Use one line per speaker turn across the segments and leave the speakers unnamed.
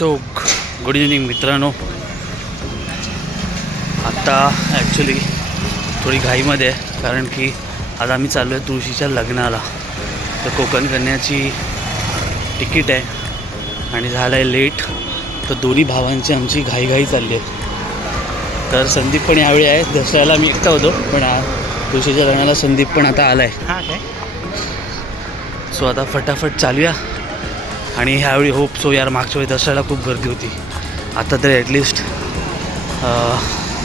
So good evening मित्रांनो. आत्ता actually थोडी घाईमध्ये आहे कारण की आज आम्ही चाललो आहे तुळशीच्या लग्नाला. तर कोकण कन्याची तिकीट आहे आणि झालं आहे लेट तर दोन्ही भावांची आमची घाईघाई चालली आहे. तर संदीप पण यावेळी आहे. दसऱ्याला मी एकटा होतो पण तुळशीच्या लग्नाला संदीप पण आता आला आहे
हा काय?
सो आता फटाफट चालूया. आणि ह्यावेळी होप सो यार मागच्या वेळी दसऱ्याला खूप गर्दी होती. आता तरी ॲटलिस्ट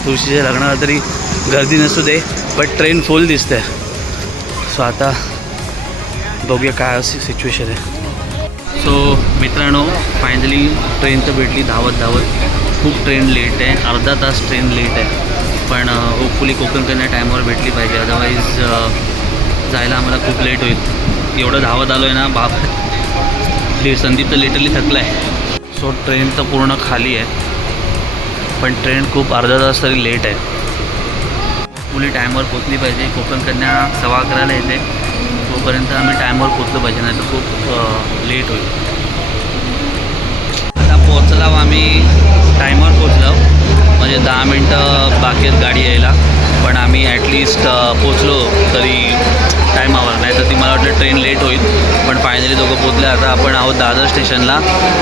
तुळशीच्या लग्नाला तरी गर्दी नसू दे बट ट्रेन फुल दिसते सो आता बघूया काय असं सिच्युएशन आहे. सो मित्रांनो फायनली ट्रेन तर भेटली धावत धावत. खूप ट्रेन लेट आहे अर्धा तास ट्रेन लेट आहे. पण होपफुली कोकण टायमावर भेटली पाहिजे. अदरवाईज जायला आम्हाला खूप लेट होईल. एवढं धावत आलो आहे ना बाप ले संदीप तर लिटरली थकला आहे सो ट्रेन तर पूर्ण खाली आहे. पण ट्रेन खूप अर्धा तास तरी लेट आहे. मुली टायमावर पोचली पाहिजे. कोकण कन्या सवा अकराला येते. तोपर्यंत आम्ही टायमावर पोचलो पाहिजे नाही तर खूप लेट होईल. आता पोचलो आम्ही. टायमावर पोचलो म्हणजे दहा मिनटं बाकी आहेत गाडी यायला. पण आम्ही ॲटलिस्ट पोचलो तरी टायमावर नाही तर ती मला वाटलं ट्रेन लेट होईल. पण फायनली दोघं पोचले आता आपण आहोत दादर स्टेशनला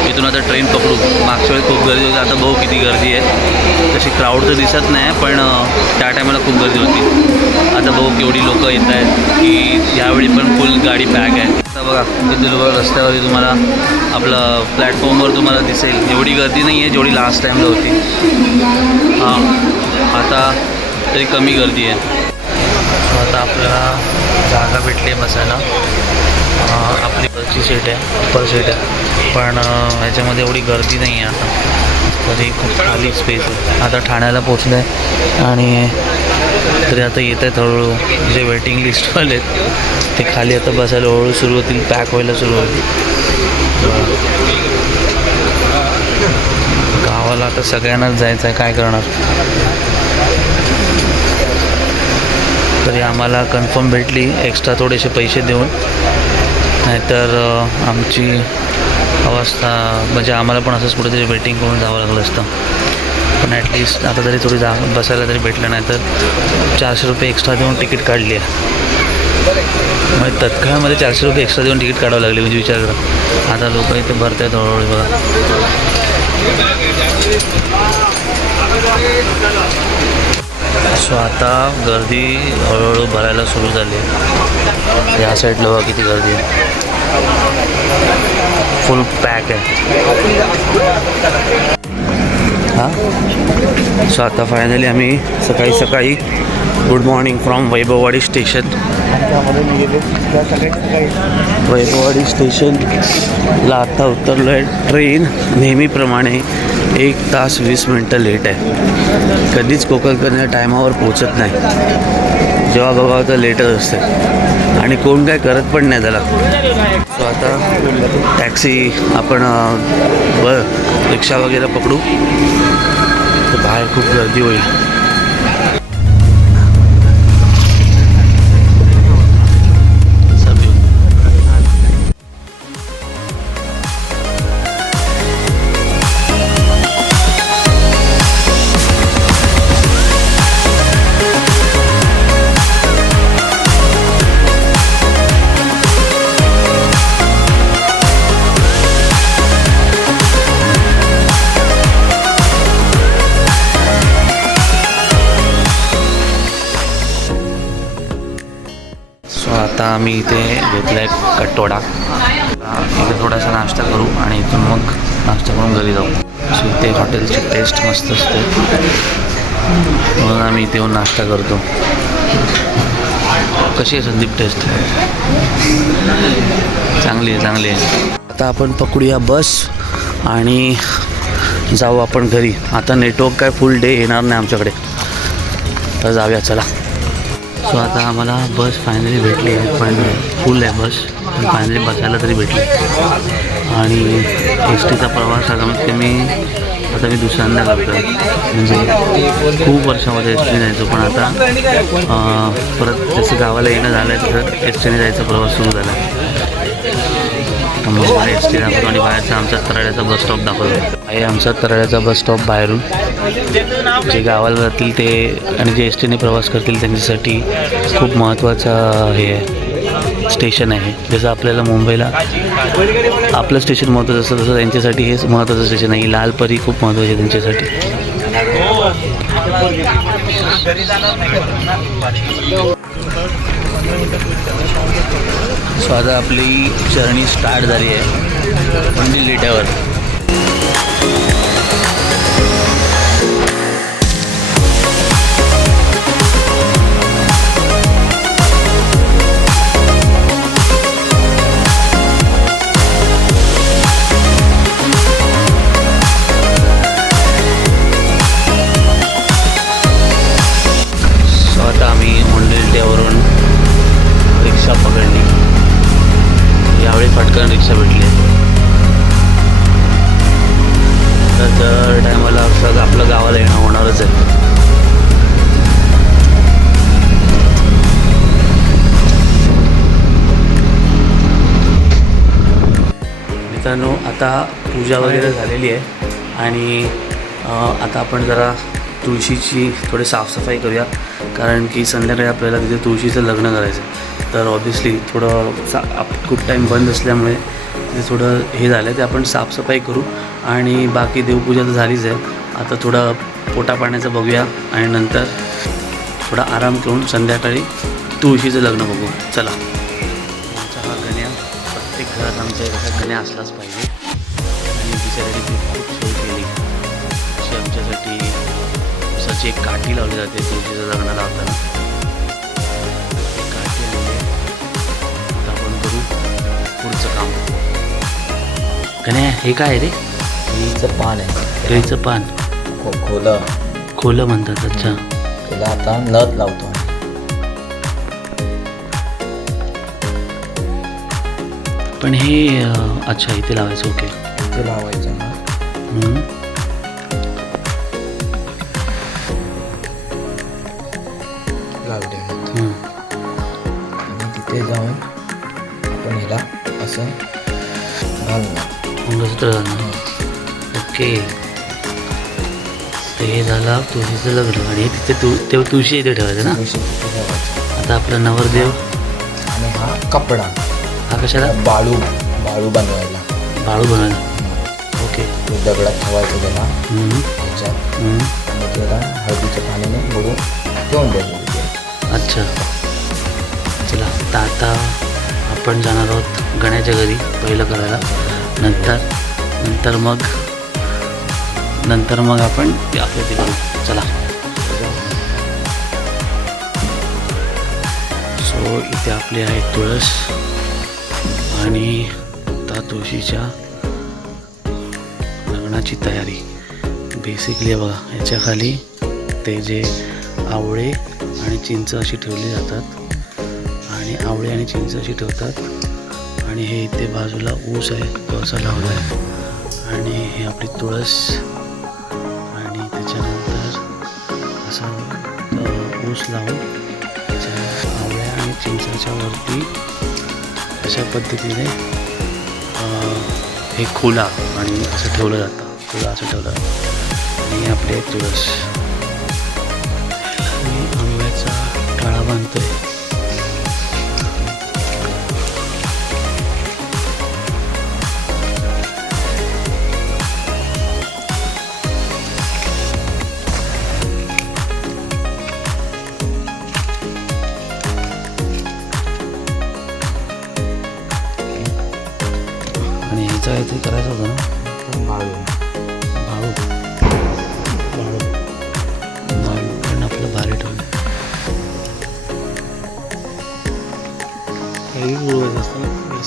इथून आता ट्रेन पकडू. मागच्या वेळी खूप गर्दी होती. आता भाऊ किती गर्दी आहे. तशी क्राऊड तर दिसत नाही पण त्या टायमाला खूप गर्दी होती. आता भाऊ केवढी लोकं येत आहेत. की यावेळी पण फुल गाडी पॅक आहे. आता बघा किती लोक रस्त्यावरती तुम्हाला आपलं प्लॅटफॉर्मवर तुम्हाला दिसेल. एवढी गर्दी नाही आहे जेवढी लास्ट टाईमला होती. हां. आता तरी कमी गर्दी आहे. आता आपल्याला जागा भेटली आहे बसायला आपली बसची सीट आहे अप्पर सीट आहे. पण ह्याच्यामध्ये एवढी गर्दी नाही आहे आता. तरी खूप खाली स्पेस आहे. आता ठाण्याला पोचलं आहे आणि तरी आता येत आहेत हळूहळू जे वेटिंग लिस्टवाले आहेत ते खाली आता बसायला हळूहळू सुरू होतील पॅक व्हायला सुरू होतील गावाला आता सगळ्यांनाच जायचं आहे काय करणार? तरी आम्हाला कन्फर्म भेटली. एक्स्ट्रा थोडेसे पैसे देऊन. नाहीतर आमची अवस्था म्हणजे आम्हाला पण असंच कुठेतरी वेटिंग करून जावं लागलं असतं. पण ॲटलिस्ट आता तरी थोडी जा बसायला तरी भेटलं नाही तर चारशे रुपये एक्स्ट्रा देऊन तिकीट काढली आहे. म्हणजे तत्काळमध्ये चारशे रुपये एक्स्ट्रा देऊन तिकीट काढावं लागले म्हणजे विचार करा. आता लोक इथे भरत आहेत हळूहळू बघा. सो आता गर्दी हळूहळू भरायला सुरू झाली. आहे या साईडला बघा किती गर्दी आहे. फुल पॅक आहे. हां? सो आता फायनली आम्ही सकाळी सकाळी good morning from Vaibhavwadi station Vaibhavwadi स्टेशनला आता उतरलो आहे ट्रेन नेहमीप्रमाणे. एक तास वीस मिनटं लेट आहे. कधीच कोकण टायमावर पोचत नाही. जेव्हा बघा तर लेटच असते. आणि कोण काय करत पण नाही त्याला. सो आता टॅक्सी आपण ब रिक्षा वगैरे पकडू. तर बाहेर खूप गर्दी होईल. आम्ही इथे घेतला आहे कटोडा. इथे थोडासा नाश्ता करू आणि इथून मग नाश्ता करून घरी जाऊ. सो इथे हॉटेलची टेस्ट मस्त असते. म्हणून आम्ही इथे येऊन नाश्ता करतो. कशी आहे संदीप टेस्ट चांगली आहे चांगली आहे. आता आपण पकडूया बस आणि जाऊ आपण घरी. आता नेटवर्क काय फुल डे येणार नाही आमच्याकडे. तर जाऊया चला. सो आता आम्हाला बस फायनली भेटली आहे. पण फुल आहे बस. पण फायनली बसायला तरी भेटली. आणि एस टीचा प्रवास हा कमीत कमी आता मी दुसऱ्यांदा करतो म्हणजे खूप वर्षामध्ये एस टीने जायचो. पण आता परत जसं गावाला येणं झालं आहे तसं एस टीने जायचा प्रवास सुरू झाला आहे तर मग एस टी दाखवतो आणि बाहेरचा आमचा तराड्याचा बस स्टॉप दाखवतो आहे आमचा तराड्याचा बस स्टॉप बाहेरून. जे गावाला जातील ते आणि जे एस टीने प्रवास करतील त्यांच्यासाठी खूप महत्त्वाचा हे आहे. स्टेशन आहे जसं आपल्याला मुंबईला आपलं स्टेशन महत्त्वाचं असतं तसं त्यांच्यासाठी हेच महत्त्वाचं स्टेशन आहे. लाल परी खूप महत्त्वाची आहे त्यांच्यासाठी. सो आता आपली जर्नी स्टार्ट झाली आहे मंदिर लिट्यावर रिक्षा भेटली. तर दर टायमाला असं आपलं गावाला येणं होणारच आहे. मित्रांनो आता पूजा वगैरे झालेली आहे आणि आता आपण जरा तुळशीची थोडी साफसफाई करूया. कारण की संध्याकाळी आपल्याला तिथे तुळशीचं लग्न करायचं आहे. तर ऑब्व्हियसली थोडं सा आप खूप टाईम बंद असल्यामुळे ते थोडं हे झालं आहे ते आपण साफसफाई करू. आणि बाकी देवपूजा तर झालीच आहे. आता थोडं पोटापाण्याचं बघूया आणि नंतर थोडा आराम करून संध्याकाळी तुळशीचं लग्न बघू. चला. आमचा हा गण्या प्रत्येक घरात आमच्या घरात गण्या असलाच पाहिजे. आणि तिच्यासाठी ती खूप सोय केली. अशी आमच्यासाठी उसाची एक काठी लावली जाते तुळशीचं लग्न लावताना काम गण्या हे काय रे?
केळीचं पान आहे.
केळीचं पान.
खो खोलं.
खोलं म्हणतात अच्छा.
त्याला आता नथ लावतो
पण हे अच्छा इथे लावायचं ओके.
ते लावायचं ना.
घालणं ओके. तर हे झालं तुळशीचं लग्न. आणि तिथे तु तेव्हा तुळशी इथे ठेवायचं ना? आता आपला नवरदेव.
आणि हा कपडा.
हा कशाला?
बाळू बाळू बनवायला.
बाळू बनवायला. ओके.
दगडात ठेवायचं त्याला. ह्याच्यात. आणि त्याला हळदीच्या पाण्याने बुडून ठेवून द्यायचं.
अच्छा. चला आता आपण जाणार आहोत गण्याच्या घरी पहिलं करायला. नंतर नंतर मग नंतर मग आपण ते आपल्या ते चला. सो इथे आपली आहे तुळस आणि त्या तुळशीच्या लग्नाची तयारी. बेसिकली बघा ह्याच्या खाली ते जे आवळे आणि चिंच अशी ठेवली जातात आणि आवळे आणि चिंच अशी ठेवतात आणि हे इथे बाजूला ऊस आहे तो असा लावला आहे. आणि हे आपली तुळस. आणि त्याच्यानंतर असा ऊस लावून त्याच्या आवळ्या आणि चिंचाच्या वरती अशा पद्धतीने हे खोला आणि असं ठेवलं जातं. खोला असं ठेवलं जातं. आणि आपले तुळस.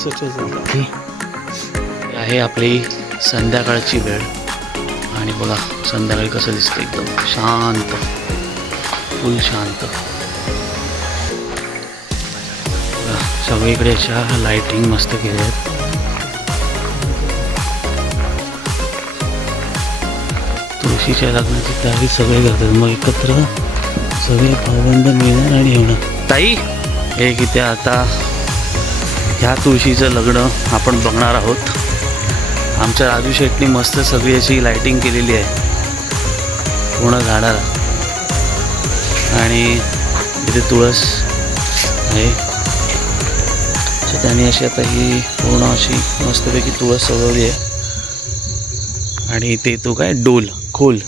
ही आहे आपली संध्याकाळची वेळ. आणि बघा संध्याकाळी कसं दिसतं एकदम शांत. फुल शांत. सगळीकडे अशा लाइटिंग मस्त केल्या आहेत तुळशीच्या लग्नाची तयारी सगळे करतात. मग एकत्र सगळे भावबंद मिळणार आणि होणार ताई हे किती आता ह्या तुळशीचं लग्न आपण बघणार आहोत. आमच्या राजू शेटनी मस्त सगळी अशी लाईटिंग केलेली आहे. पूर्ण झाडाला. आणि इथे तुळस आहे. त्यांनी अशी आता ही पूर्ण अशी मस्तपैकी तुळस सजवली आहे. आणि इथे तो काय? डोल खोल.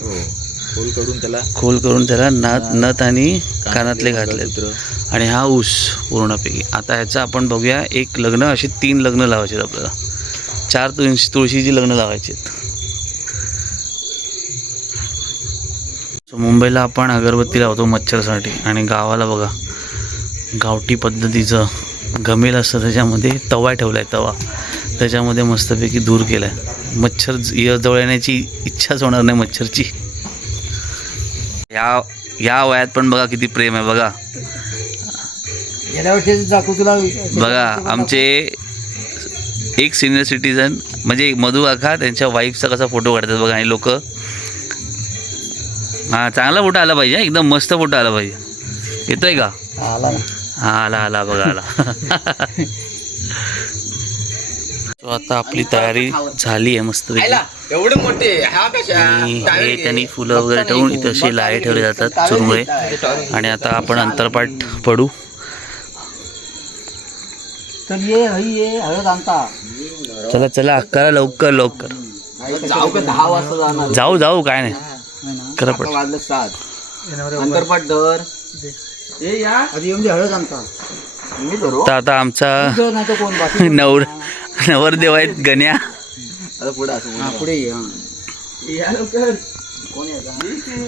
खोल करून त्याला
खोल करून त्याला नात नथ आणि कानातले घातले. आणि हा ऊस पूर्णपैकी. आता ह्याचं आपण बघूया एक लग्न अशी तीन लग्न लावायचे आहेत आपल्याला. चार तुळशी तुळशीची लग्न लावायची आहेत. मुंबईला आपण अगरबत्ती लावतो मच्छरसाठी. आणि गावाला बघा गावठी पद्धतीचं गमेल असतं त्याच्यामध्ये तवा ठेवला आहे तवा. त्याच्यामध्ये मस्तपैकी दूर केला आहे मच्छर जवळ येण्याची इच्छाच होणार नाही मच्छरची. या या वयात पण बघा किती प्रेम आहे बघा.
गेल्या वर्षी दाखवू तुला
बघा आमचे एक सिनियर सिटीजन म्हणजे मधु काका त्यांच्या वाईफचा कसा फोटो काढतात बघा आणि लोक. हां चांगला फोटो आला पाहिजे हं, एकदम मस्त फोटो आला पाहिजे. येतोय का?
आला
हा आला आला बघा आला. So, आता आपली तयारी झाली आहे मस्त
एवढे मोठे हा
आणि हे त्यांनी फुलं वगैरे ठेवून इथे असे लाळे ठेवले जातात चुरमुळे. आणि आता आपण अंतरपाठ पडू.
तर ये हई ये हळद आणता.
चला चला करा लवकर लवकर.
जाऊ का दहा वाजता जाणार?
जाऊ जाऊ काय नाही? करा पट
वाजलं सात. अंतरपाट धर. ये या. आधी येऊन दे हळद आणता. मी धरू?
तर आता आमचा
कोण बाकी
नवर नवरदेव आहेत गण्या.
आता पुढे असं हा पुढे ये हा. या लवकर. कोण येतं?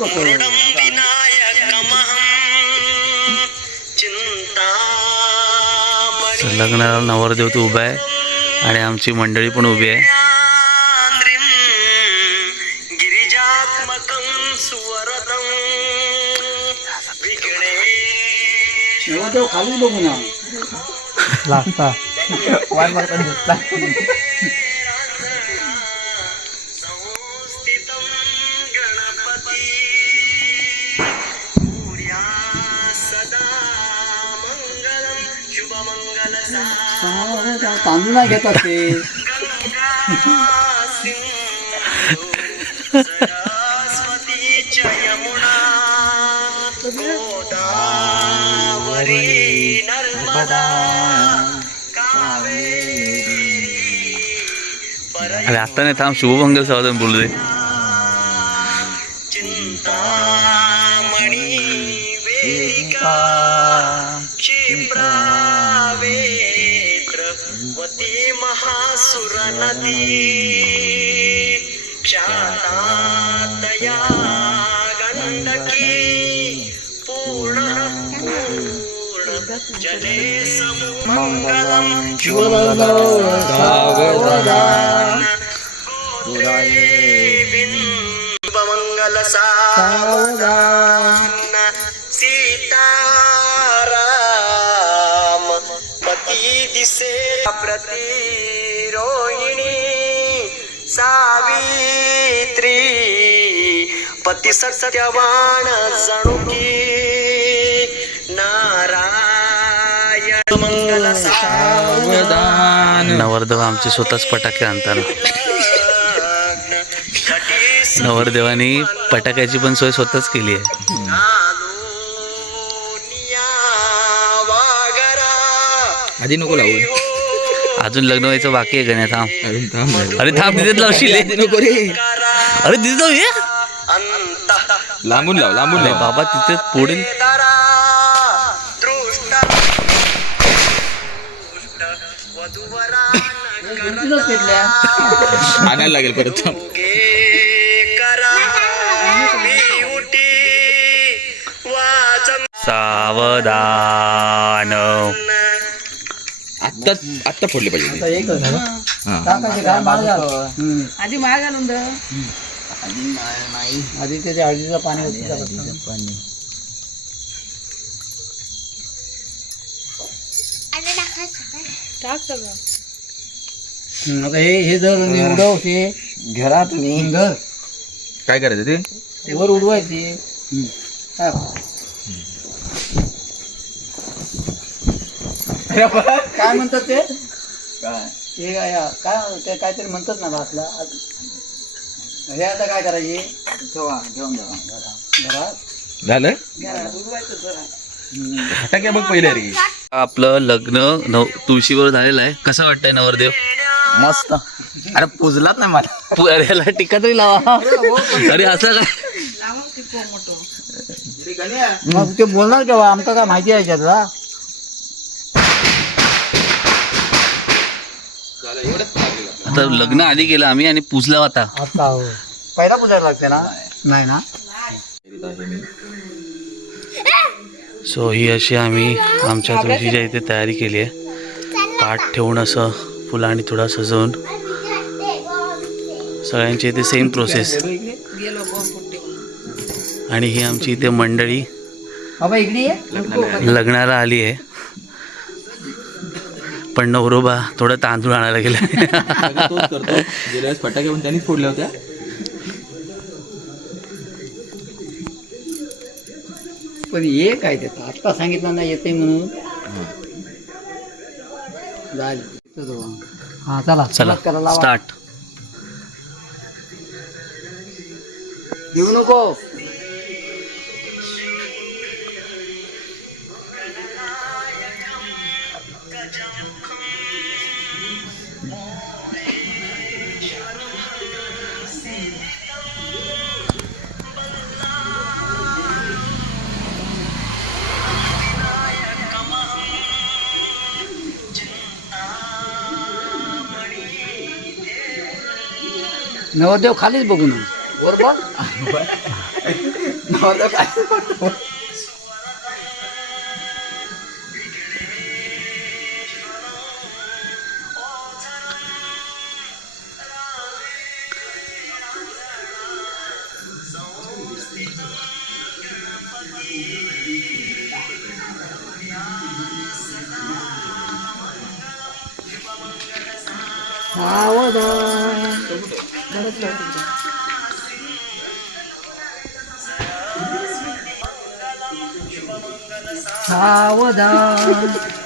पकड
तर लग्नाला नवरदेव तो उभा आहे आणि आमची मंडळी पण उभी आहे.
नवरदेव खाली बघू ना लागता. वाट मारता दिसता तांदूळ नाही घेतात ते.
अरे आता नाही थांब शुभमंगल सावधान बोलू दे
वती महासुर नदी क्षातातया गंडकी पूर्ण जले सममंगलम सीताराम पति दिसे प्रतिरोहिणी सावित्री पति सत्यवान जणुकी नारायण मंगल सावधान.
नवरदेव आमचे स्वतःच पटाके आणताना नवरदेवानी पटाक्याची पण सोय स्वतःच केली आहे.
आधी नको लावू.
अजून लग्न व्हायचं बाकी आहे गण्या थांब. अरे थांब तिथेच लावशील.
नको रे.
अरे तिथे जाऊ ये.
लांबून लाव लांबून लाव.
बाबा तिथे पुढे.
तुझंच
आणायला लागेल परत.
गे करा मी उठी वाचन
सावधान.
आत्ता आत्ता फोडले पाहिजे. हां.
आधी माळ घालून दे
आधी त्याच्या हळदीचं पाणी होतं पाणी.
टाक सगळं.
आता हे हे जर उडव ते घरात धर
काय करायचं ते?
ते वर उडवायचे. हा. काय म्हणतात ते? ते काय काय ते काहीतरी म्हणतात ना भातला हे आता काय करायचे? ठेवा घेऊन जा. घरात.
झालं? फटाक्या बघ पहिले रे.
आपलं लग्न नव तुळशीवर झालेलं आहे. कसं वाटतंय नवरदेव?
मस्त. अरे पुजलात नाही मला.
अरे याला टिक्का तरी लावा. अरे असं काय?
मग ते बोलणार केव्हा? आमका काय माहिती आहे त्यातला
आता लग्न आधी गेलं आम्ही आणि पुजला आता.
आता हो. पहिला पुजायला लागते ना? नाही ना?
सो ही अशी आम्ही आमच्या तुळशीच्या इथे तयारी केली आहे. पाठ ठेवून असं फुलांनी थोडा सजवून सगळ्यांची इथे सेम प्रोसेस आणि ही आमची इथे मंडळी
बाबा इकडे ये.
लग्नाला आली आहे. पण नवरोबा थोडं तांदूळ आणायला गेला.
फटाक्या पण त्यांनीच फोडल्या होत्या
पण ये काय त्याचं आत्ता सांगितलं ना येते म्हणून. झालं. हा चला.
चला. स्टार्ट
देऊ नको. नवरदेव खालीच बघू ना वर बघ नवरदेव खालीच बघतो.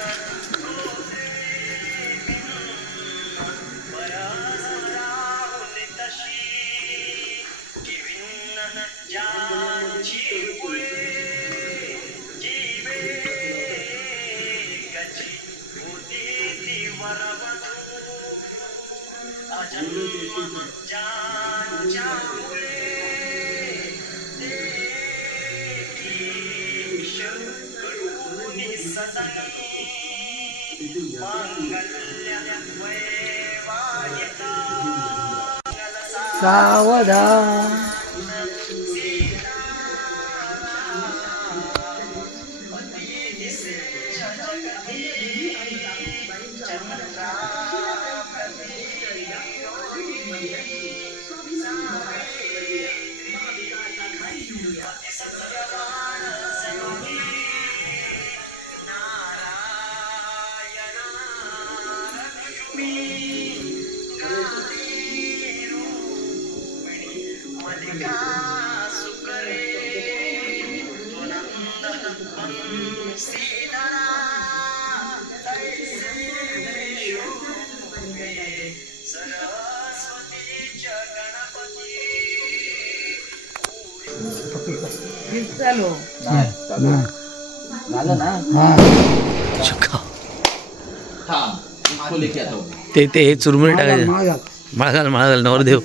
सावधान.
चालू.
झालं ना
ते ते हे चुरमुरे टाकायचे.
माळ घाल.
माळघाल माळघाल नवरदेव.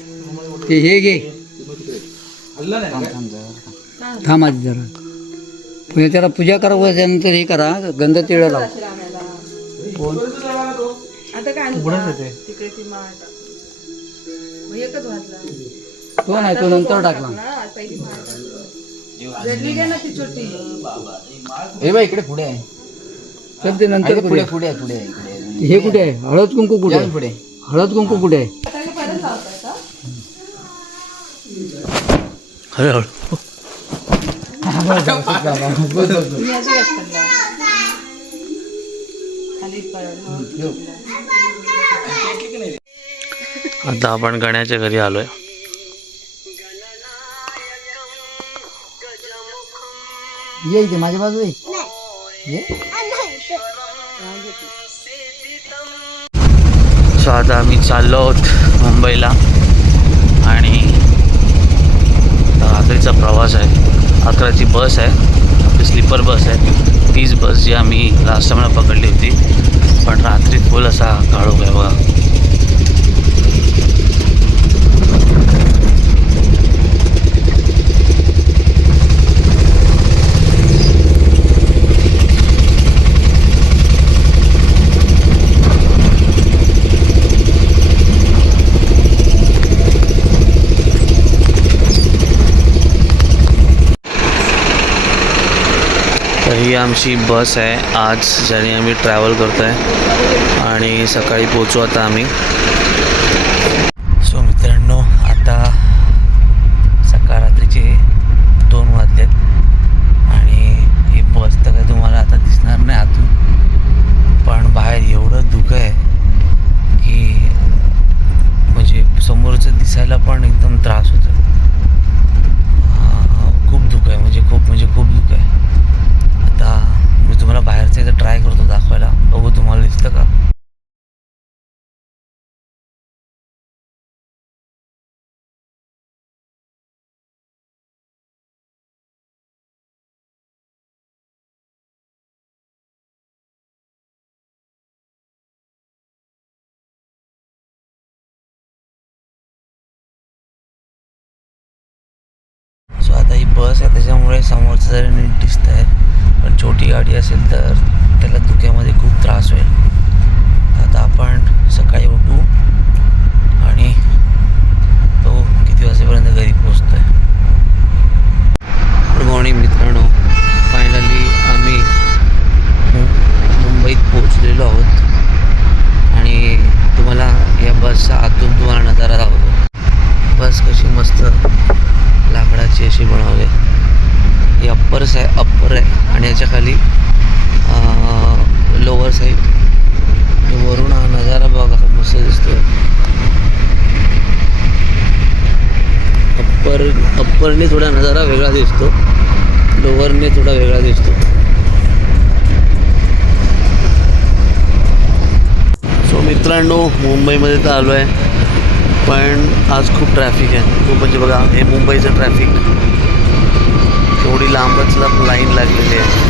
ते हे घे. थांब जरा. पुढे त्याला पूजा करा व त्यानंतर हे करा गंध तिळ लाव.
आता काय
पुढेच येते
तिकडे ती माळ एकच
नाही तो नंतर टाकला.
पहिली माळ
हे बघ इकडे पुढे आहे.
तर ते नंतर
पुढे. पुढे आहे, पुढे.
हे कुठे आहे? हळद कुंकू कुठे आहे?
पुढे.
हळद कुंकू कुठे आहे?
हळूहळू
तुम्ही अशी कशी करणार खाली पडलं
आता आपण गण्याच्या घरी आलोय.
ये इथे माझ्या बाजू ये. ये.
सो आता आम्ही चाललो आहोत मुंबईला आणि रात्रीचा प्रवास आहे. अकराची बस आहे. आपली स्लीपर बस आहे. तीच बस जी आम्ही लास्ट टाईमला पकडली होती. पण रात्री फुल असा काळोख आहे बघा. ही आमची बस आहे. आज ज्याने आम्ही ट्रॅव्हल करतो आहे आणि सकाळी पोचू आता आम्ही सो मित्रांनो आता सकाळ रात्रीचे दोन वाजलेत आणि ही बस तर काही तुम्हाला आता दिसणार नाही आतून पण बाहेर एवढं धुकं आहे की म्हणजे समोरचं दिसायला पण एकदम त्रास होतो अं, खूप धुकं आहे म्हणजे खूप म्हणजे खूप धुकं आहे आता मी तुम्हाला बाहेरचं इथं ट्राय करतो दाखवायला बघू तुम्हाला दिसतं का सो आता ही बस आहे त्याच्यामुळे समोरचं जरी नीट दिसत आहे पण छोटी गाडी असेल तर त्याला धुक्यामध्ये खूप त्रास होईल आता आपण सकाळी उठू आणि बघू किती वाजेपर्यंत घरी पोचतो आहे गुड मॉर्निंग मित्रांनो फायनली आम्ही मु- मुंबईत पोचलेलो आहोत आणि तुम्हाला या बसचा आतून तुम्हाला नजारा दाखवतो बस कशी मस्त लाकडाची अशी बनवली ही अप्परच आहे अप्पर आहे आणि याच्या खाली लोअर साईड वरून हा नजारा बघा कसा मस्त दिसतो अप्पर अप्परने थोडा नजारा वेगळा दिसतो. लोवरने थोडा वेगळा दिसतो. सो मित्रांनो मुंबईमध्ये तर आलो आहे. पण आज खूप ट्रॅफिक आहे. खूप म्हणजे बघा हे मुंबईचं ट्रॅफिक थोडी लांबच लांब लाईन लागलेली आहे.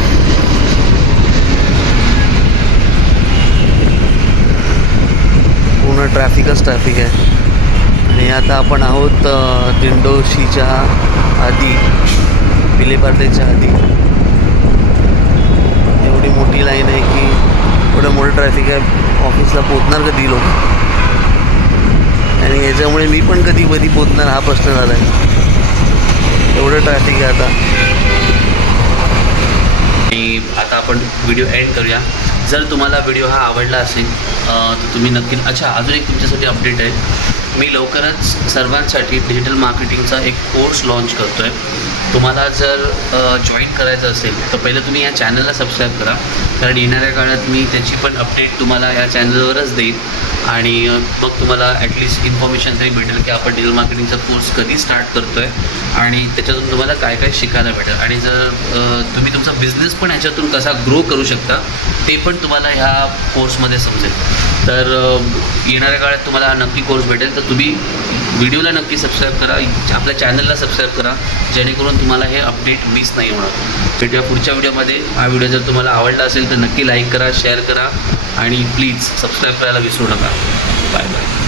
पूर्ण ट्रॅफिकच ट्रॅफिक आहे. आणि आता आपण आहोत दिंडोशीच्या आधी विलेपार्लेच्या आधी. एवढी मोठी लाईन आहे की एवढं मोठं ट्रॅफिक आहे ऑफिसला पोचणार कधी लोक? आणि याच्यामुळे मी पण कधी कधी पोचणार हा प्रश्न झाला आहे एवढं ट्रॅफिक आहे आता. आणि आता आपण व्हिडिओ एड करूया. जर तुम्हाला व्हिडिओ हा आवडला असेल तर तुम्ही नक्की अच्छा अजून एक तुमच्यासाठी अपडेट आहे. मी लवकरच सर्वांसाठी डिजिटल मार्केटिंगचा एक कोर्स लॉन्च करतो आहे तुम्हाला जर जॉईन करायचं असेल तर पहिलं तुम्ही या चॅनलला सबस्क्राईब करा. कारण येणाऱ्या काळात मी त्याची पण अपडेट तुम्हाला या चॅनलवरच देईन. आणि मग तुम्हाला ॲटलिस्ट इन्फॉर्मेशन तरी भेटेल की आपण डिजिटल मार्केटिंगचा कोर्स कधी स्टार्ट करतो आहे आणि त्याच्यातून तुम्हाला काय काय शिकायला भेटेल. आणि जर तुम्ही तुमचा बिझनेस पण ह्याच्यातून कसा ग्रो करू शकता ते पण तुम्हाला ह्या कोर्समध्ये समजेल. तर येणाऱ्या काळात तुम्हाला नक्की कोर्स भेटेल. तर तुम्ही व्हिडिओला नक्की सबस्क्राईब करा आपल्या चॅनलला सबस्क्राईब करा जेणेकरून तुम्हाला हे अपडेट मिस नाही होणार. भेटूया पुढच्या व्हिडिओमध्ये हा व्हिडिओ जर तुम्हाला आवडला असेल तर नक्की लाईक करा शेअर करा आणि प्लीज सबस्क्राईब करायला विसरू नका. Bye bye